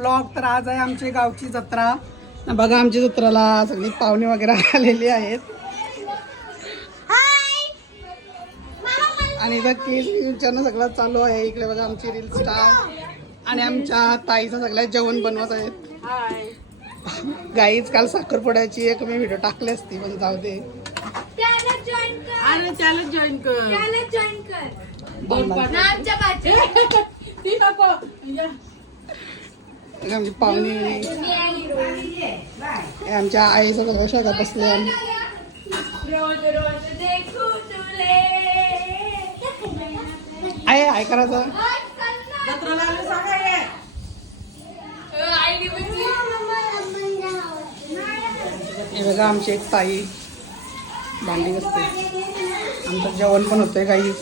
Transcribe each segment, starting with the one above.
Blog. तर आज आहे आमची गावची जत्रा. बघा आमची जत्राला सगळी पाहुणे वगैरे आलेली आहेत. आणि इथं केस विचारणं सगळं चालू आहे. इकडे बघा आमची रील स्टार आणि आमच्या ताईचं सगळ्या जेवण बनवत आहेत. गाईच काल साखरपुड्याची एक मी व्हिडिओ टाकली असती पण जाऊ दे. आमची पाहुणी आमच्या आईचं सगळं शेतात बसले. आहे काय करायचं. हे बघा आमची एक ताई भांडी असते. आमचं जेवण पण होतंय काही.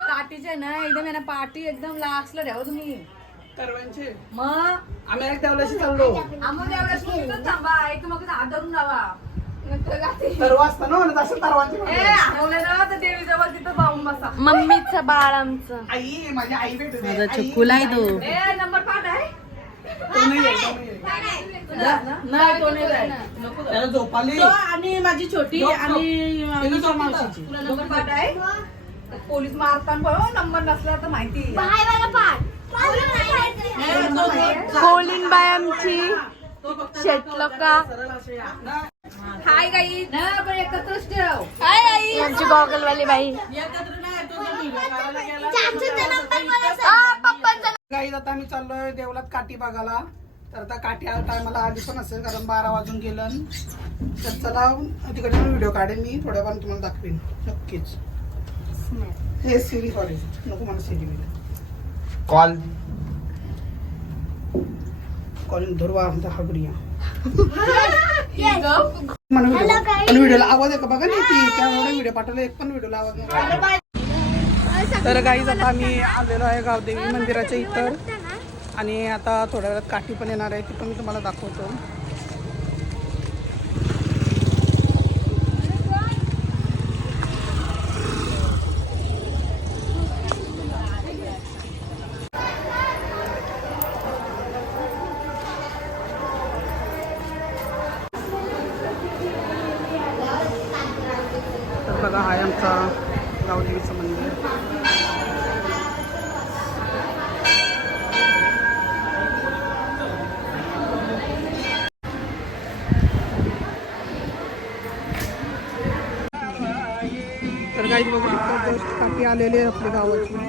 पार्टीचे ना एकदम आहे ना पार्टी एकदम लास्टला ठेवा तुम्ही सर्वांचे. मग आम्ही एक देवलाशी चाललो. आम्हाला एवढं थांबा एक मग आदरून जावा सर्व असतं ना म्हणत असं सर्वांचे. देवीजवळ तिथं जाऊन बसा. मम्मीचं बाळ आमचं आई माझी आई भेटू दे. चुकूला आहे तो नंबर 5 आहे. तो नाही आहे, तो नाही आहे. त्याला झोपाली. आणि माझी छोटी आणि मावशीची तुला नंबर 5 आहे. पोलीस मारताना नंबर नसला तर माहिती. कोलिन बाय आमची शेटलका. हाय गाई पण एकत्रच ठेव. हाय आई आमची गॉगलवाली बाई. गाईज आता आम्ही चाललोय देवलात काठी बघायला. तर आता काठी टायमाला आली पण असेल कारण 12 वाजून गेलं. तर चला तिकडे व्हिडिओ काढेन मी थोड्या वेळाने तुम्हाला दाखवेन नक्कीच. हे सिरी कॉलेज नको मला सिरी कॉल कॉलिंग धुरवा आमचा हगडिया. व्हिडिओला आवाज आहे का बघा नाही की त्यामुळे व्हिडिओ पाठवला एक पण व्हिडिओला आवाज नाही. तर गाईज आता आम्ही आलेलो आहे गावदेवी मंदिराच्या इतर. आणि आता थोड्या वेळात काठी पण येणार आहे ती पण मी तुम्हाला दाखवतो. तर बघा हा आहे आमचा गावदेवीचं मंदिर. तर काही बघू जस्ट काठी आलेली आहे आपल्या गावाची.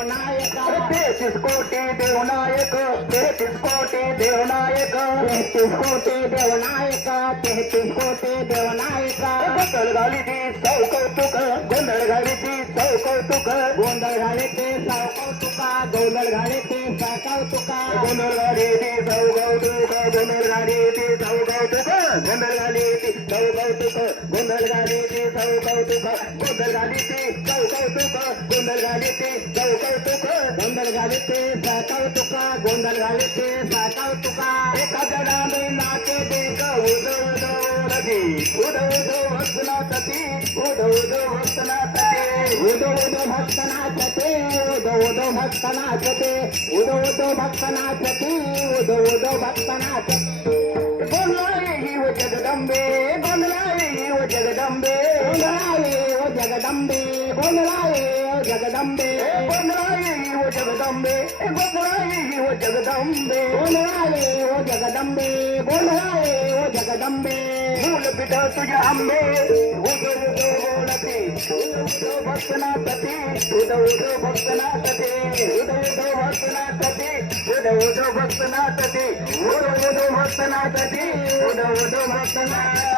देवनायका 33 कोटी देवनायक 33 कोटी देवनायक 33 कोटी देवनायका 33 कोटी देवनायका गोंधळ घाली ती सौ कौतुक गोंधळ घाली ती सौ कौतुक गोंधळ घाली ती सौ कौतुका गोंधळ घाली ती सौ कौतुका गोंधळ घाली ती सौ कौतुक गोंधळ घाली ती सौ कौतुक गोंधळ घाली ती सौ कौतुक गोंधळ घाली ती सौ कौतुक गोंधळ घाली ती सौ कौतुक गोंधळ घाली ती सौ कौतुक गोंधळ घाली ती सौ कौतुक गोंधळ घाली ती सौ कौतुक एखाद्या डांबे नाचे देख उदो उदो लगी उदो उदो भक्तनाथती उदो उदो भक्तनाथते उदो उदो भक्तनाथते उदो उदो भक्तनाथते उदो उदो भक्तनाथती उदो उदो भक्तनाथ गोंधळाई ही वो जगदंबे गोंधळाई ही वो जगदंबे गोंधळाई वो जगदंबे गोंधळाई वो जगदंबे गोंधळाई ही वो जगदंबे गोंधळाई ही वो जगदंबे गोंधळाई वो जगदंबे गोंधळाई वो जगदंबे मूल पिठ तुझे आंबे उदो उदो बोलते उदो भक्तनाथते उदो उदो भक्तनाथते उदो उदो भक्तनाथते उदो उदो भक्तनाथते उदो उदो भक्तनाथते उदो उदो भक्तनाथते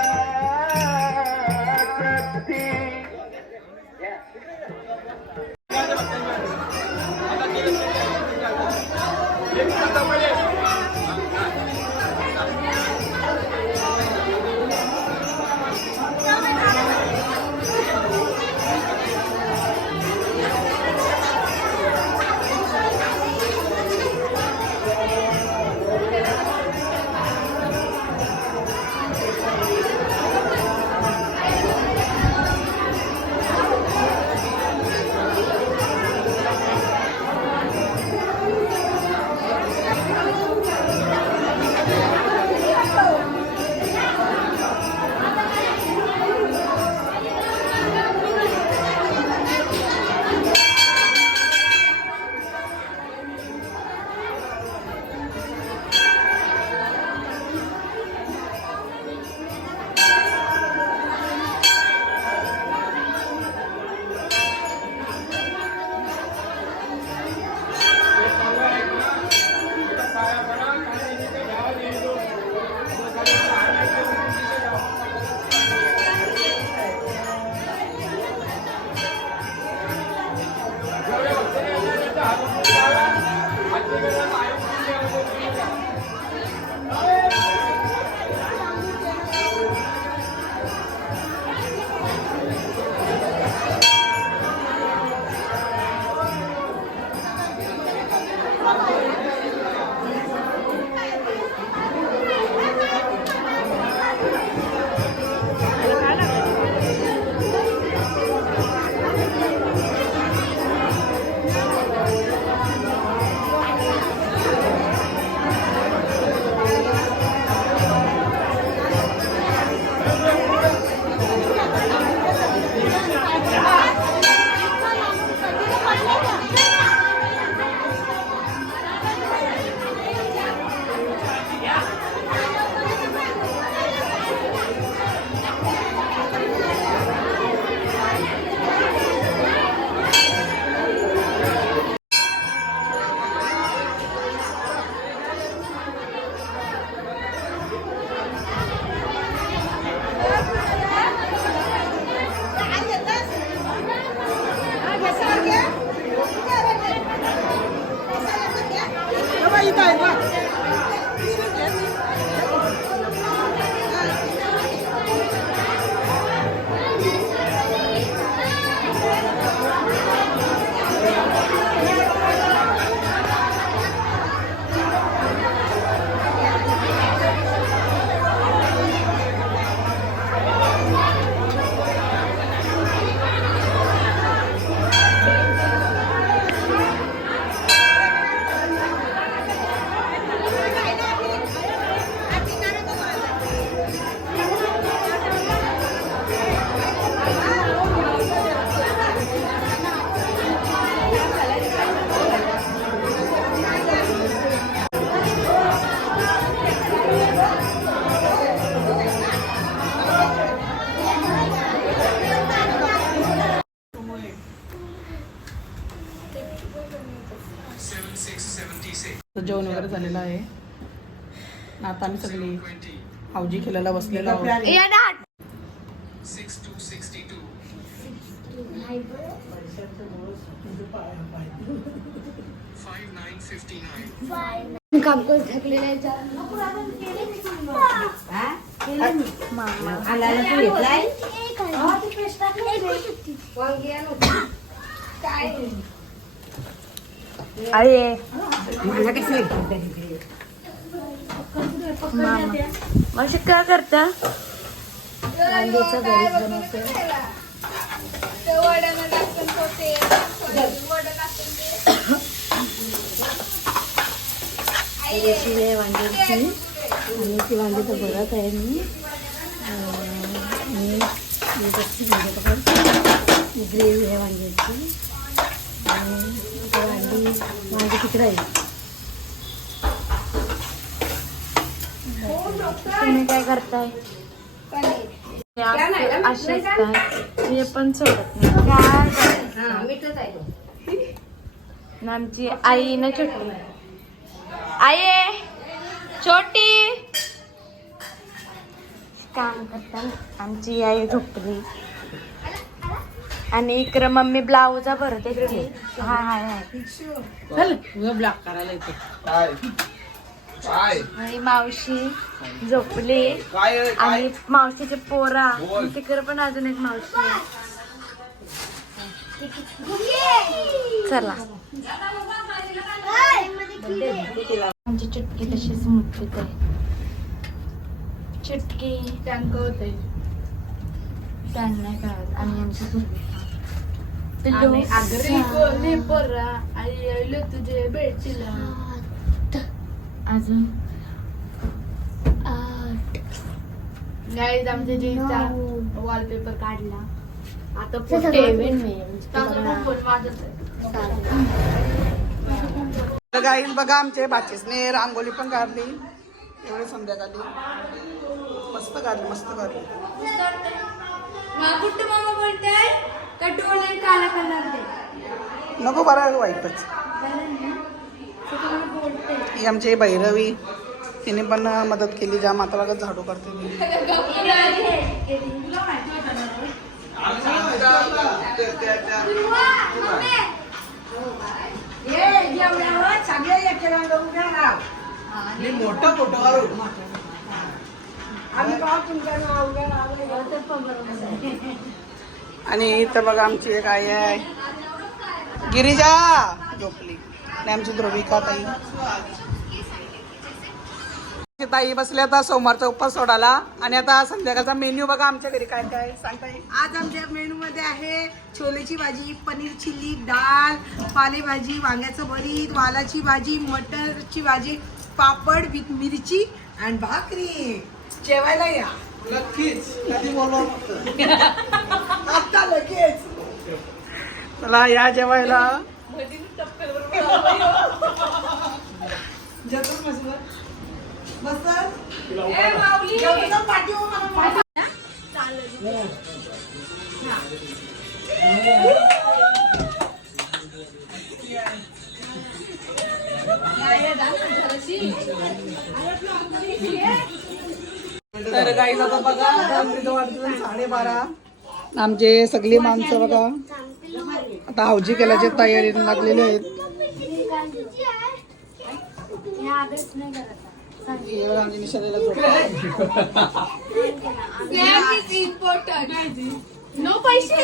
जेवण वगैरे झालेलं आहे. आता आम्ही सगळी हावजी खेळायला बसलेलो आहोत. काम करून थकलेलं आहे मावशी काय करता? वांग्याची आणि ती वांगी तर बरंच आहे मी ग्रेव्ही आहे वांग्याची आणि वांगी तिकडे आहे. तुम्ही काय करताय? असेच काय हे पण सोडत नाही काय. आमची आई ना छोटी आई छोटी काम करता. आमची आई झोपली आणि इकडे मम्मी ब्लाऊजा भरत आहे. हाय ब्लॉक करायला येतो. काय आणि मावशी झोपली काय आणि मावशीचे पोरा तिकडे पण अजून एक मावशी आहे. चला आमची चुटकी तशीच मुठीत आहे. चुटकी टँक होते त्यांना कळत आणि आमची आणि आगरी कोली पोरा आई आईले तुझे बेडशीला अजून गाईज आमच्या जीचा वॉलपेपर काढला. आता गाईन बघा आमचे बाचीसने रांगोळी पण काढली एवढे संध्याकाळी. मस्त काढली मस्त काढली. मामा बोलताय कटोला काला कलर दे नको बरं वाईटच. ही आमची भैरवी तिने पण मदत केली. ज्या माताला झाडू करते मोठा फोटो. आणि इथं बघा आमची एक आई आहे गिरिजा झोपली आणि आमची ध्रुविका ताई. ताई बसल्या आता सोमवारचा उपवास सोडायला. आणि आता संध्याकाळचा मेन्यू बघा आमच्या घरी काय काय सांगता येईल. आज आमच्या मेनू मध्ये आहे छोलेची भाजी, पनीर चिल्ली, डाळ, पालेभाजी, वांग्याचं भरीत, वालाची भाजी, मटरची भाजी, पापड विथ मिरची आणि भाकरी. जेवायला या नक्कीच कधी बोलवा आता लगेच. चला या जेवायला. तर काही आता बघा वाजून 12:30. आमचे सगळी माणसं बघा आता हावजी केल्याच्या तयारीने लागलेली आहेत. आमची निशाला नो पैसे